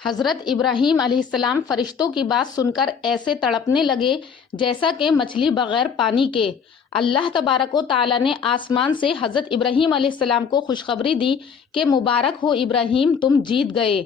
حضرت ابراہیم علیہ السلام فرشتوں کی بات سن کر ایسے تڑپنے لگے جیسا کہ مچھلی بغیر پانی کے۔ اللہ تبارک و تعالیٰ نے آسمان سے حضرت ابراہیم علیہ السلام کو خوشخبری دی کہ مبارک ہو ابراہیم، تم جیت گئے۔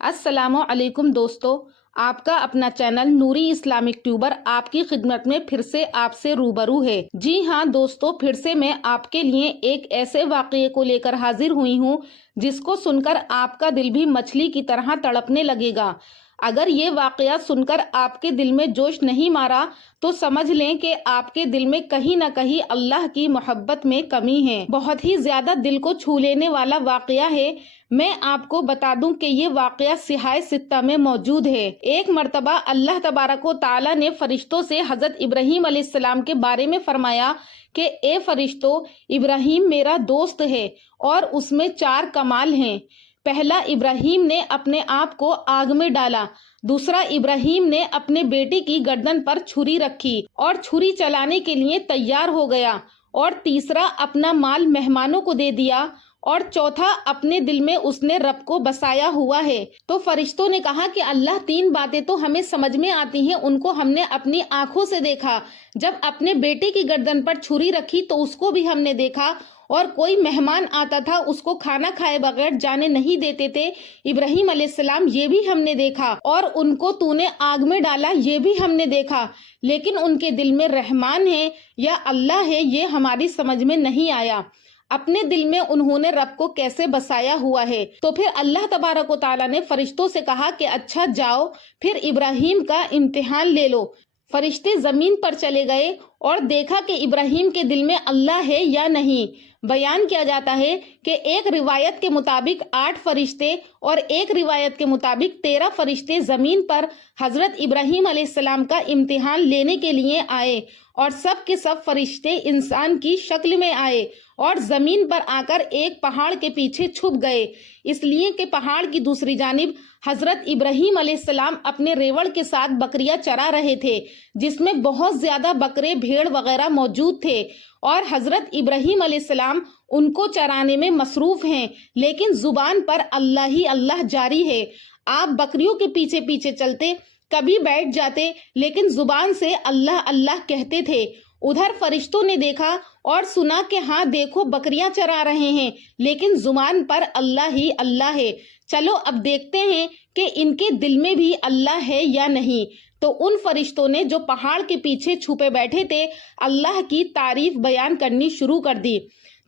السلام علیکم دوستو، آپ کا اپنا چینل نوری اسلامک ٹیوبر آپ کی خدمت میں پھر سے آپ سے روبرو ہے۔ جی ہاں دوستو، پھر سے میں آپ کے لیے ایک ایسے واقعے کو لے کر حاضر ہوئی ہوں جس کو سن کر آپ کا دل بھی مچھلی کی طرح تڑپنے لگے گا۔ اگر یہ واقعہ سن کر آپ کے دل میں جوش نہیں مارا تو سمجھ لیں کہ آپ کے دل میں کہیں نہ کہیں اللہ کی محبت میں کمی ہے۔ بہت ہی زیادہ دل کو چھو لینے والا واقعہ ہے۔ میں آپ کو بتا دوں کہ یہ واقعہ صحیح ستہ میں موجود ہے۔ ایک مرتبہ اللہ تبارک و تعالیٰ نے فرشتوں سے حضرت ابراہیم علیہ السلام کے بارے میں فرمایا کہ اے فرشتوں، ابراہیم میرا دوست ہے اور اس میں 4 کمال ہیں۔ پہلا، ابراہیم نے اپنے آپ کو آگ میں ڈالا۔ دوسرا، ابراہیم نے اپنے بیٹے کی گردن پر چھری رکھی اور چھری چلانے کے لیے تیار ہو گیا۔ اور تیسرا، اپنا مال مہمانوں کو دے دیا۔ اور چوتھا، اپنے دل میں اس نے رب کو بسایا ہوا ہے۔ تو فرشتوں نے کہا کہ اللہ، 3 باتیں تو ہمیں سمجھ میں آتی ہیں، ان کو ہم نے اپنی آنکھوں سے دیکھا۔ جب اپنے بیٹے کی گردن پر چھری رکھی تو اس کو بھی ہم نے دیکھا، اور کوئی مہمان آتا تھا اس کو کھانا کھائے بغیر جانے نہیں دیتے تھے ابراہیم علیہ السلام، یہ بھی ہم نے دیکھا۔ اور ان کو تو نے آگ میں ڈالا، یہ بھی ہم نے دیکھا۔ لیکن ان کے دل میں رحمان ہے یا اللہ ہے، یہ ہماری سمجھ میں نہیں آیا۔ اپنے دل میں انہوں نے رب کو کیسے بسایا ہوا ہے؟ تو پھر اللہ تبارک و تعالیٰ نے فرشتوں سے کہا کہ اچھا جاؤ، پھر ابراہیم کا امتحان لے لو۔ فرشتے زمین پر چلے گئے اور دیکھا کہ ابراہیم کے دل میں اللہ ہے یا نہیں۔ بیان کیا جاتا ہے کہ ایک روایت کے مطابق 8 فرشتے اور ایک روایت کے مطابق 13 فرشتے زمین پر حضرت ابراہیم علیہ السلام کا امتحان لینے کے لیے آئے، اور سب کے سب فرشتے انسان کی شکل میں آئے اور زمین پر آ کر ایک پہاڑ کے پیچھے چھپ گئے، اس لیے کہ پہاڑ کی دوسری جانب حضرت ابراہیم علیہ السلام اپنے ریوڑ کے ساتھ بکریاں چرا رہے تھے، جس میں بہت زیادہ بکرے بھیڑ وغیرہ موجود تھے، اور حضرت ابراہیم علیہ السلام ان کو چرانے میں مصروف ہیں، لیکن زبان پر اللہ ہی اللہ جاری ہے۔ آپ بکریوں کے پیچھے پیچھے چلتے، کبھی بیٹھ جاتے، لیکن زبان سے اللہ اللہ کہتے تھے۔ ادھر فرشتوں نے دیکھا اور سنا کہ ہاں دیکھو بکریاں چرا رہے ہیں، لیکن زبان پر اللہ ہی اللہ ہے۔ چلو اب دیکھتے ہیں کہ ان کے دل میں بھی اللہ ہے یا نہیں۔ تو ان فرشتوں نے جو پہاڑ کے پیچھے چھپے بیٹھے تھے، اللہ کی تعریف بیان کرنی شروع کر دی۔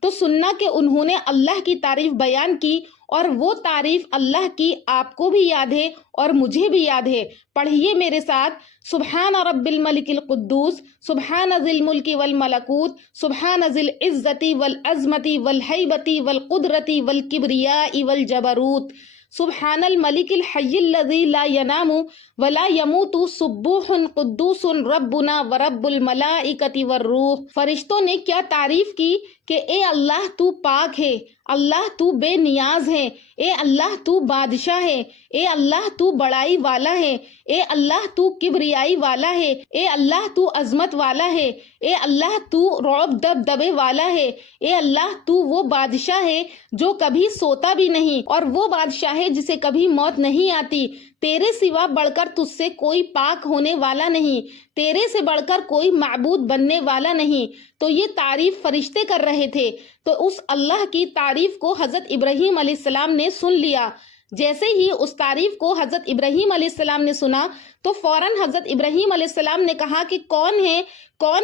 تو سننا کہ انہوں نے اللہ کی تعریف بیان کی، اور وہ تعریف اللہ کی آپ کو بھی یاد ہے اور مجھے بھی یاد ہے۔ پڑھیے میرے ساتھ: سبحان رب الملک القدوس، سبحان ذی الملک والملکوت، سبحان ذی العزت والعظمت والہیبت والقدرت والکبریاء والجبروت، سبحان الملک الحی الذی لا ینام ولا یموت، سبوح قدوس ربنا ورب الملائکۃ والروح۔ فرشتوں نے کیا تعریف کی کہ اے اللہ تو پاک ہے، اللہ تو بے نیاز ہے، اے اللہ تو بادشاہ ہے، اے اللہ تو بڑائی والا ہے، اے اللہ تو کبریائی والا ہے، اے اللہ تو عظمت والا ہے، اے اللہ تو رعب دبدبے والا ہے، اے اللہ تو وہ بادشاہ ہے جو کبھی سوتا بھی نہیں، اور وہ بادشاہ ہے جسے کبھی موت نہیں آتی۔ تیرے سوا بڑھ کر تجھ سے کوئی پاک ہونے والا نہیں، تیرے سے بڑھ کر کوئی معبود بننے والا نہیں۔ تو یہ تعریف فرشتے کر رہے تھے۔ تو اس اللہ کی تعریف کو حضرت ابراہیم علیہ السلام نے سن لیا۔ جیسے ہی اس تعریف کو حضرت ابراہیم علیہ السلام نے سنا تو فوراً حضرت ابراہیم علیہ السلام نے کہا کہ کون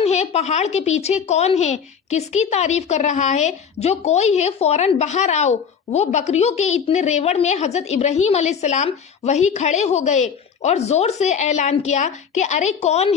ہے پہاڑ کے پیچھے؟ کون ہے؟ کس کی تعریف کر رہا ہے؟ جو کوئی ہے فوراً باہر آؤ۔ وہ بکریوں کے اتنے ریوڑ میں حضرت ابراہیم علیہ السلام وہی کھڑے ہو گئے اور زور سے اعلان کیا کہ ارے کون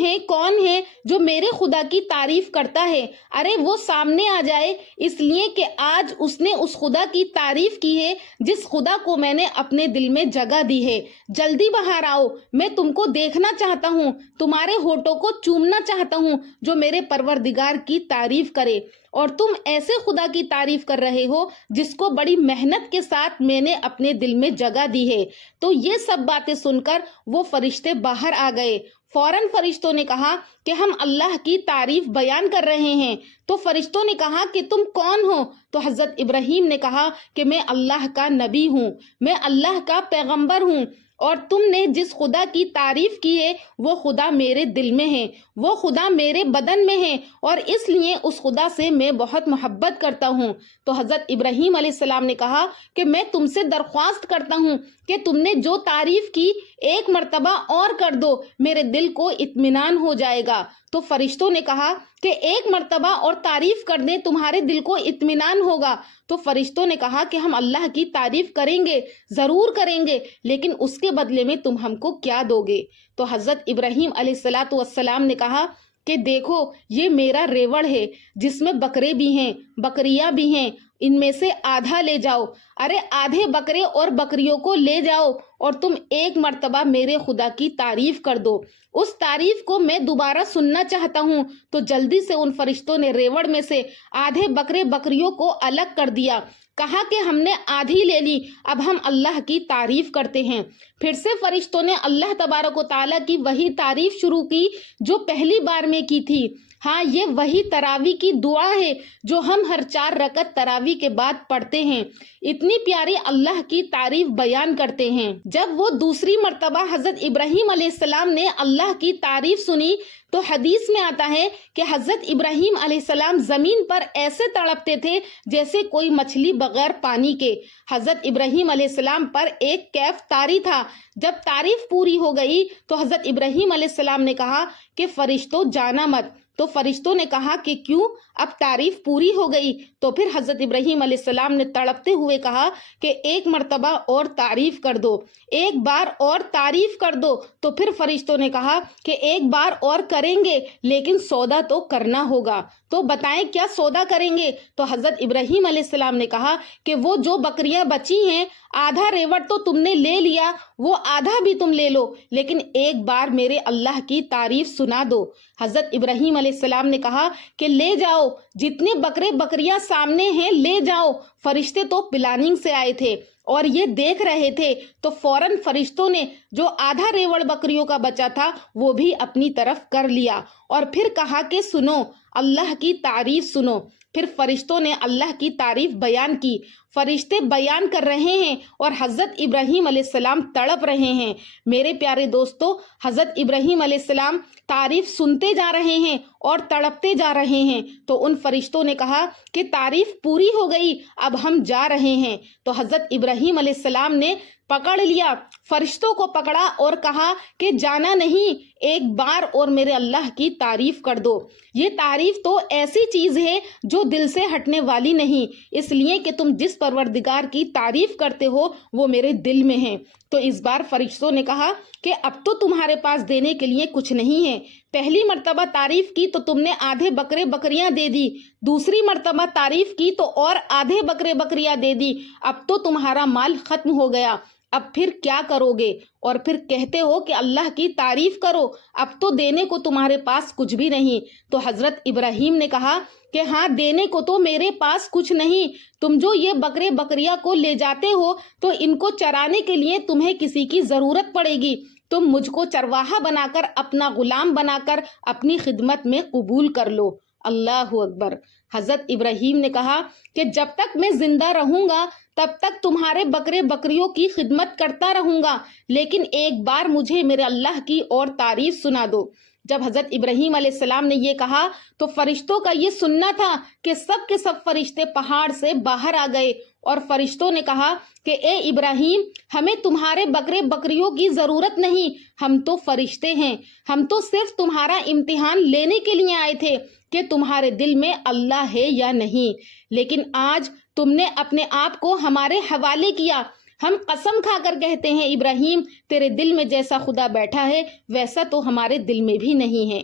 ہے جو میرے خدا کی تعریف کرتا ہے؟ ارے وہ سامنے آ جائے، اس لیے کہ آج اس نے اس خدا کی تعریف کی ہے جس خدا کو میں نے اپنے دل میں جگہ دی ہے۔ جلدی باہر آؤ، میں تم کو دیکھنا چاہتا ہوں، تمہارے ہونٹوں کو چومنا چاہتا ہوں جو میرے پروردگار کی تعریف کرے۔ اور تم ایسے خدا کی تعریف کر رہے ہو جس کو بڑی محنت کے ساتھ میں نے اپنے دل میں جگہ دی ہے۔ تو یہ سب باتیں سن کر وہ فرشتے باہر آ گئے۔ فوراً فرشتوں نے کہا کہ ہم اللہ کی تعریف بیان کر رہے ہیں۔ تو فرشتوں نے کہا کہ تم کون ہو؟ تو حضرت ابراہیم نے کہا کہ میں اللہ کا نبی ہوں، میں اللہ کا پیغمبر ہوں۔ اور تم نے جس خدا کی تعریف کی ہے وہ خدا میرے دل میں ہے، وہ خدا میرے بدن میں ہے، اور اس لیے اس خدا سے میں بہت محبت کرتا ہوں۔ تو حضرت ابراہیم علیہ السلام نے کہا کہ میں تم سے درخواست کرتا ہوں کہ تم نے جو تعریف کی ایک مرتبہ اور کر دو، میرے دل کو اطمینان ہو جائے گا۔ تو فرشتوں نے کہا کہ ایک مرتبہ اور تعریف کر دیں، تمہارے دل کو اطمینان ہوگا۔ تو فرشتوں نے کہا کہ ہم اللہ کی تعریف کریں گے، ضرور کریں گے، لیکن اس کے بدلے میں تم ہم کو کیا دو گے؟ تو حضرت ابراہیم علیہ السلام نے کہا کہ دیکھو یہ میرا ریوڑ ہے جس میں بکرے بھی ہیں، بکریاں بھی ہیں، ان میں سے آدھا لے جاؤ۔ ارے آدھے بکرے اور بکریوں کو لے جاؤ اور تم ایک مرتبہ میرے خدا کی تعریف کر دو، اس تعریف کو میں دوبارہ سننا چاہتا ہوں۔ تو جلدی سے ان فرشتوں نے ریوڑ میں سے آدھے بکرے بکریوں کو الگ کر دیا، کہا کہ ہم نے آدھی لے لی، اب ہم اللہ کی تعریف کرتے ہیں۔ پھر سے فرشتوں نے اللہ تبارک و تعالیٰ کی وہی تعریف شروع کی جو پہلی بار میں کی تھی۔ ہاں، یہ وہی تراویح کی دعا ہے جو ہم ہر 4 رکعت تراویح کے بعد پڑھتے ہیں، اتنی پیاری اللہ کی تعریف بیان کرتے ہیں۔ جب وہ دوسری مرتبہ حضرت ابراہیم علیہ السلام نے اللہ کی تعریف سنی تو حدیث میں آتا ہے کہ حضرت ابراہیم علیہ السلام زمین پر ایسے تڑپتے تھے جیسے کوئی مچھلی بغیر پانی کے۔ حضرت ابراہیم علیہ السلام پر ایک کیف طاری تھا۔ جب تعریف پوری ہو گئی تو حضرت ابراہیم علیہ السلام نے کہا کہ فرشتوں جانا مت۔ تو فرشتوں نے کہا کہ کیوں؟ اب تعریف پوری ہو گئی۔ تو پھر حضرت ابراہیم علیہ السلام نے تڑپتے ہوئے کہا کہ ایک مرتبہ اور تعریف کر دو، ایک بار اور تعریف کر دو۔ تو پھر فرشتوں نے کہا کہ ایک بار اور کریں گے، لیکن سودا تو کرنا ہوگا۔ تو بتائیں کیا سودا کریں گے؟ تو حضرت ابراہیم علیہ السلام نے کہا کہ وہ جو بکریاں بچی ہیں، آدھا ریوڑ تو تم نے لے لیا، وہ آدھا بھی تم لے لو، لیکن ایک بار میرے اللہ کی تعریف سنا دو۔ حضرت ابراہیم علیہ السلام نے کہا کہ لے جاؤ، جتنے بکرے بکریاں سامنے ہیں لے جاؤ۔ فرشتے تو پلاننگ سے آئے تھے اور یہ دیکھ رہے تھے، تو فوراً فرشتوں نے جو آدھا ریوڑ بکریوں کا بچا تھا وہ بھی اپنی طرف کر لیا، اور پھر کہا کہ سنو، اللہ کی تعریف سنو۔ پھر فرشتوں نے اللہ کی تعریف بیان کی، فرشتے بیان کر رہے ہیں اور حضرت ابراہیم علیہ السلام تڑپ رہے ہیں۔ میرے پیارے دوستو، حضرت ابراہیم علیہ السلام تعریف سنتے جا رہے ہیں اور تڑپتے جا رہے ہیں۔ تو ان فرشتوں نے کہا کہ تعریف پوری ہو گئی، اب ہم جا رہے ہیں۔ تو حضرت ابراہیم علیہ السلام نے پکڑ لیا، فرشتوں کو پکڑا اور کہا کہ جانا نہیں، ایک بار اور میرے اللہ کی تعریف کر دو۔ یہ تعریف تو ایسی چیز ہے جو دل سے ہٹنے والی نہیں، اس لیے کہ تم جس پروردگار کی تعریف کرتے ہو وہ میرے دل میں ہے۔ تو اس بار فرشتوں نے کہا کہ اب تو تمہارے پاس دینے کے لیے کچھ نہیں ہے۔ پہلی مرتبہ تعریف کی تو تم نے آدھے بکرے بکریاں دے دی، دوسری مرتبہ تعریف کی تو اور آدھے بکرے بکریاں دے دی، اب تو تمہارا مال ختم ہو گیا، اب پھر کیا کرو گے؟ اور پھر کہتے ہو کہ اللہ کی تعریف کرو، اب تو دینے کو تمہارے پاس کچھ بھی نہیں۔ تو حضرت ابراہیم نے کہا کہ ہاں، دینے کو تو میرے پاس کچھ نہیں، تم جو یہ بکرے بکریاں کو لے جاتے ہو تو ان کو چرانے کے لیے تمہیں کسی کی ضرورت پڑے گی، تم مجھ کو چرواہا بنا کر، اپنا غلام بنا کر اپنی خدمت میں قبول کر لو۔ اللہ اکبر۔ حضرت ابراہیم نے کہا کہ جب تک میں زندہ رہوں گا تب تک تمہارے بکرے بکریوں کی خدمت کرتا رہوں گا، لیکن ایک بار مجھے میرے اللہ کی اور تعریف سنا دو۔ جب حضرت ابراہیم علیہ السلام نے یہ کہا تو فرشتوں کا یہ سننا تھا کہ سب کے سب فرشتے پہاڑ سے باہر آ گئے، اور فرشتوں نے کہا کہ اے ابراہیم، ہمیں تمہارے بکرے بکریوں کی ضرورت نہیں، ہم تو فرشتے ہیں، ہم تو صرف تمہارا امتحان لینے کے لیے آئے تھے کہ تمہارے دل میں اللہ ہے یا نہیں، لیکن آج تم نے اپنے آپ کو ہمارے حوالے کیا۔ ہم قسم کھا کر کہتے ہیں ابراہیم، تیرے دل میں جیسا خدا بیٹھا ہے ویسا تو ہمارے دل میں بھی نہیں ہے۔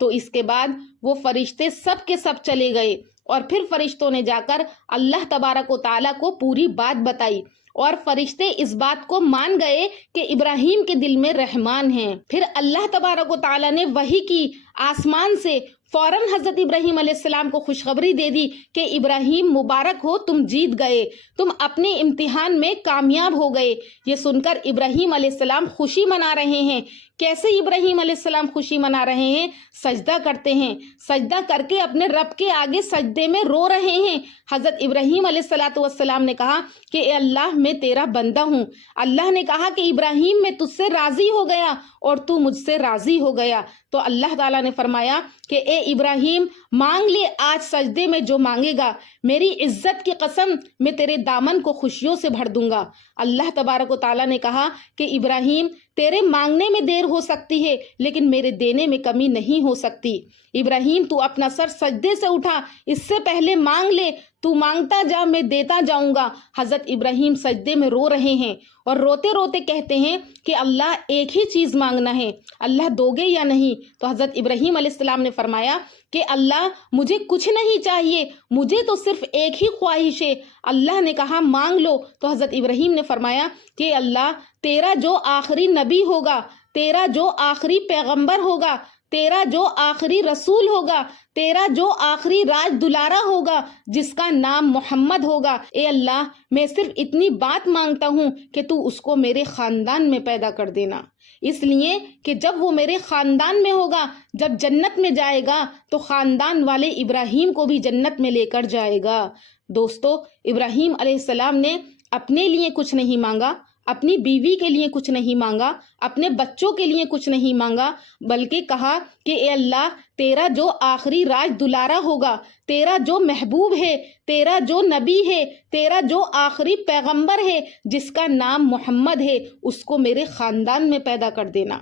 تو اس کے بعد وہ فرشتے سب کے سب چلے گئے، اور پھر فرشتوں نے جا کر اللہ تبارک و تعالیٰ کو پوری بات بتائی، اور فرشتے اس بات کو مان گئے کہ ابراہیم کے دل میں رحمان ہیں۔ پھر اللہ تبارک و تعالیٰ نے وحی کی، آسمان سے فوراً حضرت ابراہیم علیہ السلام کو خوشخبری دے دی کہ ابراہیم مبارک ہو، تم جیت گئے، تم اپنے امتحان میں کامیاب ہو گئے۔ یہ سن کر ابراہیم علیہ السلام خوشی منا رہے ہیں۔ کیسے ابراہیم علیہ السلام خوشی منا رہے ہیں؟ سجدہ کرتے ہیں، سجدہ کر کے اپنے رب کے آگے سجدے میں رو رہے ہیں۔ حضرت ابراہیم علیہ السلام نے کہا کہ اے اللہ میں تیرا بندہ ہوں۔ اللہ نے کہا کہ ابراہیم میں تجھ سے راضی ہو گیا اور تو مجھ سے راضی ہو گیا۔ تو اللہ تعالیٰ نے فرمایا کہ اے ابراہیم مانگ لے آج سجدے میں جو مانگے گا، میری عزت کی قسم میں تیرے دامن کو خوشیوں سے بھر دوں گا۔ اللہ تبارک و تعالیٰ نے کہا کہ ابراہیم تیرے مانگنے میں دیر ہو سکتی ہے لیکن میرے دینے میں کمی نہیں ہو سکتی۔ ابراہیم تو اپنا سر سجدے سے اٹھا، اس سے پہلے مانگ لے، تو مانگتا جا میں دیتا جاؤں گا۔ حضرت ابراہیم سجدے میں رو رہے ہیں اور روتے روتے کہتے ہیں کہ اللہ ایک ہی چیز مانگنا ہے، اللہ دو گے یا نہیں؟ تو حضرت ابراہیم علیہ السلام نے فرمایا کہ اللہ مجھے کچھ نہیں چاہیے، مجھے تو صرف ایک ہی خواہش ہے۔ اللہ نے کہا مانگ لو۔ تو حضرت ابراہیم نے فرمایا کہ اللہ تیرا جو آخری نبی ہوگا، تیرا جو آخری پیغمبر ہوگا، تیرا جو آخری رسول ہوگا، تیرا جو آخری راج دلارا ہوگا جس کا نام محمد ہوگا، اے اللہ میں صرف اتنی بات مانگتا ہوں کہ تو اس کو میرے خاندان میں پیدا کر دینا، اس لیے کہ جب وہ میرے خاندان میں ہوگا، جب جنت میں جائے گا تو خاندان والے ابراہیم کو بھی جنت میں لے کر جائے گا۔ دوستو، ابراہیم علیہ السلام نے اپنے لیے کچھ نہیں مانگا، اپنی بیوی کے لیے کچھ نہیں مانگا، اپنے بچوں کے لیے کچھ نہیں مانگا، بلکہ کہا کہ اے اللہ تیرا جو آخری راج دلارا ہوگا، تیرا جو محبوب ہے، تیرا جو نبی ہے، تیرا جو آخری پیغمبر ہے جس کا نام محمد ہے، اس کو میرے خاندان میں پیدا کر دینا۔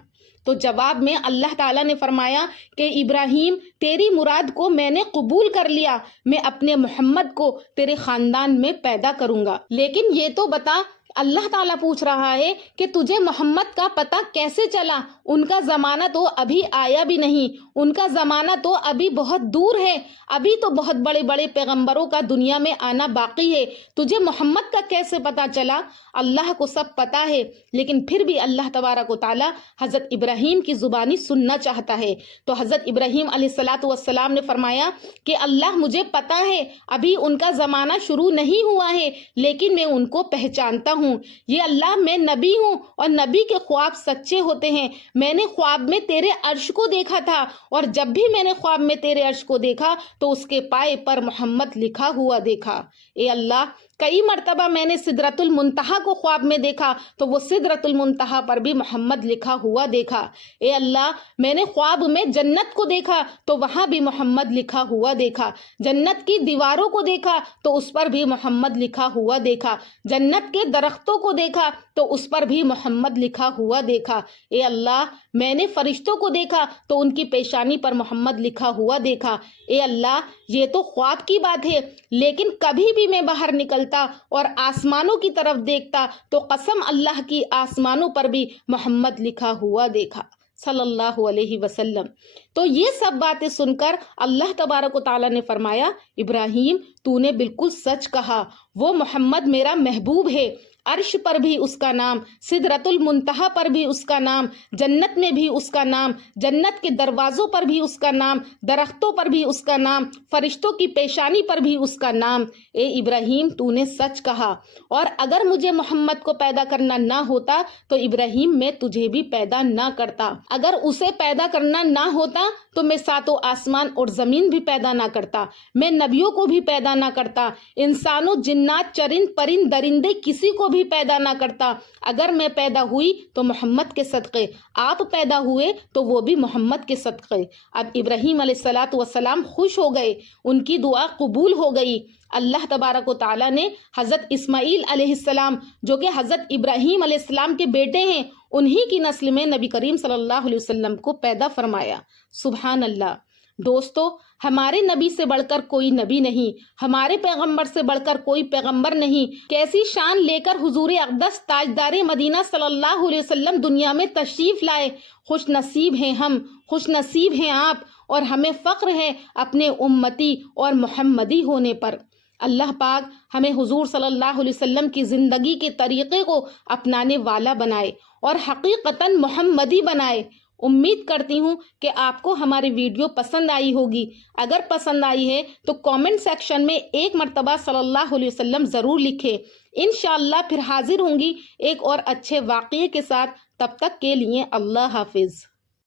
تو جواب میں اللہ تعالیٰ نے فرمایا کہ ابراہیم تیری مراد کو میں نے قبول کر لیا، میں اپنے محمد کو تیرے خاندان میں پیدا کروں گا۔ لیکن یہ تو بتا، اللہ تعالیٰ پوچھ رہا ہے کہ تجھے محمد کا پتہ کیسے چلا؟ ان کا زمانہ تو ابھی آیا بھی نہیں، ان کا زمانہ تو ابھی بہت دور ہے، ابھی تو بہت بڑے بڑے پیغمبروں کا دنیا میں آنا باقی ہے، تجھے محمد کا کیسے پتہ چلا؟ اللہ کو سب پتہ ہے، لیکن پھر بھی اللہ تبارک و تعالیٰ حضرت ابراہیم کی زبانی سننا چاہتا ہے۔ تو حضرت ابراہیم علیہ السلام نے فرمایا کہ اللہ مجھے پتہ ہے ابھی ان کا زمانہ شروع نہیں ہوا ہے، لیکن میں ان کو پہچانتا ہوں۔ یہ اللہ میں نبی ہوں اور نبی کے خواب سچے ہوتے ہیں۔ میں نے خواب میں تیرے عرش کو دیکھا تھا، اور جب بھی میں نے خواب میں تیرے عرش کو دیکھا تو اس کے پائے پر محمد لکھا ہوا دیکھا۔ اے اللہ کئی مرتبہ میں نے سدرۃ المنتہا کو خواب میں دیکھا تو وہ سدرۃ المنتہا پر بھی محمد لکھا ہوا دیکھا۔ اے اللہ میں نے خواب میں جنت کو دیکھا تو وہاں بھی محمد لکھا ہوا دیکھا، جنت کی دیواروں کو دیکھا تو اس پر بھی محمد لکھا ہوا دیکھا، جنت کے درختوں کو دیکھا تو اس پر بھی محمد لکھا ہوا دیکھا۔ اے اللہ میں نے فرشتوں کو دیکھا تو ان کی پیشانی پر محمد لکھا ہوا دیکھا۔ اے اللہ یہ تو خواب کی بات ہے، لیکن کبھی بھی میں باہر نکلتا اور آسمانوں کی طرف دیکھتا تو قسم اللہ کی آسمانوں پر بھی محمد لکھا ہوا دیکھا صلی اللہ علیہ وسلم۔ تو یہ سب باتیں سن کر اللہ تبارک و تعالیٰ نے فرمایا ابراہیم تو نے بالکل سچ کہا، وہ محمد میرا محبوب ہے، عرش پر بھی اس کا نام، سدرۃ المنتہا پر بھی اس کا نام، جنت میں بھی اس کا نام، جنت کے دروازوں پر بھی اس کا نام، درختوں پر بھی اس کا نام، فرشتوں کی پیشانی پر بھی اس کا نام۔ اے ابراہیم تو نے سچ کہا، اور اگر مجھے محمد کو پیدا کرنا نہ ہوتا تو ابراہیم میں تجھے بھی پیدا نہ کرتا، اگر اسے پیدا کرنا نہ ہوتا تو میں ساتوں آسمان اور زمین بھی پیدا نہ کرتا، میں نبیوں کو بھی پیدا نہ کرتا، انسانوں جنات چرند پرند درندے کسی کو بھی پیدا نہ کرتا۔ اگر میں پیدا ہوئی تو محمد کے صدقے، آپ پیدا ہوئے تو وہ بھی محمد کے صدقے۔ اب ابراہیم علیہ السلام خوش ہو گئے، ان کی دعا قبول ہو گئی۔ اللہ تبارک و تعالیٰ نے حضرت اسماعیل علیہ السلام جو کہ حضرت ابراہیم علیہ السلام کے بیٹے ہیں، انہی کی نسل میں نبی کریم صلی اللہ علیہ وسلم کو پیدا فرمایا۔ سبحان اللہ۔ دوستو ہمارے نبی سے بڑھ کر کوئی نبی نہیں، ہمارے پیغمبر سے بڑھ کر کوئی پیغمبر نہیں۔ کیسی شان لے کر حضور اقدس تاجدار مدینہ صلی اللہ علیہ وسلم دنیا میں تشریف لائے۔ خوش نصیب ہیں ہم، خوش نصیب ہیں آپ، اور ہمیں فخر ہے اپنے امتی اور محمدی ہونے پر۔ اللہ پاک ہمیں حضور صلی اللہ علیہ وسلم کی زندگی کے طریقے کو اپنانے والا بنائے اور حقیقتاً محمدی بنائے۔ امید کرتی ہوں کہ آپ کو ہماری ویڈیو پسند آئی ہوگی۔ اگر پسند آئی ہے تو کامنٹ سیکشن میں ایک مرتبہ صلی اللہ علیہ وسلم ضرور لکھیں۔ انشاءاللہ پھر حاضر ہوں گی ایک اور اچھے واقعے کے ساتھ، تب تک کے لیے اللہ حافظ۔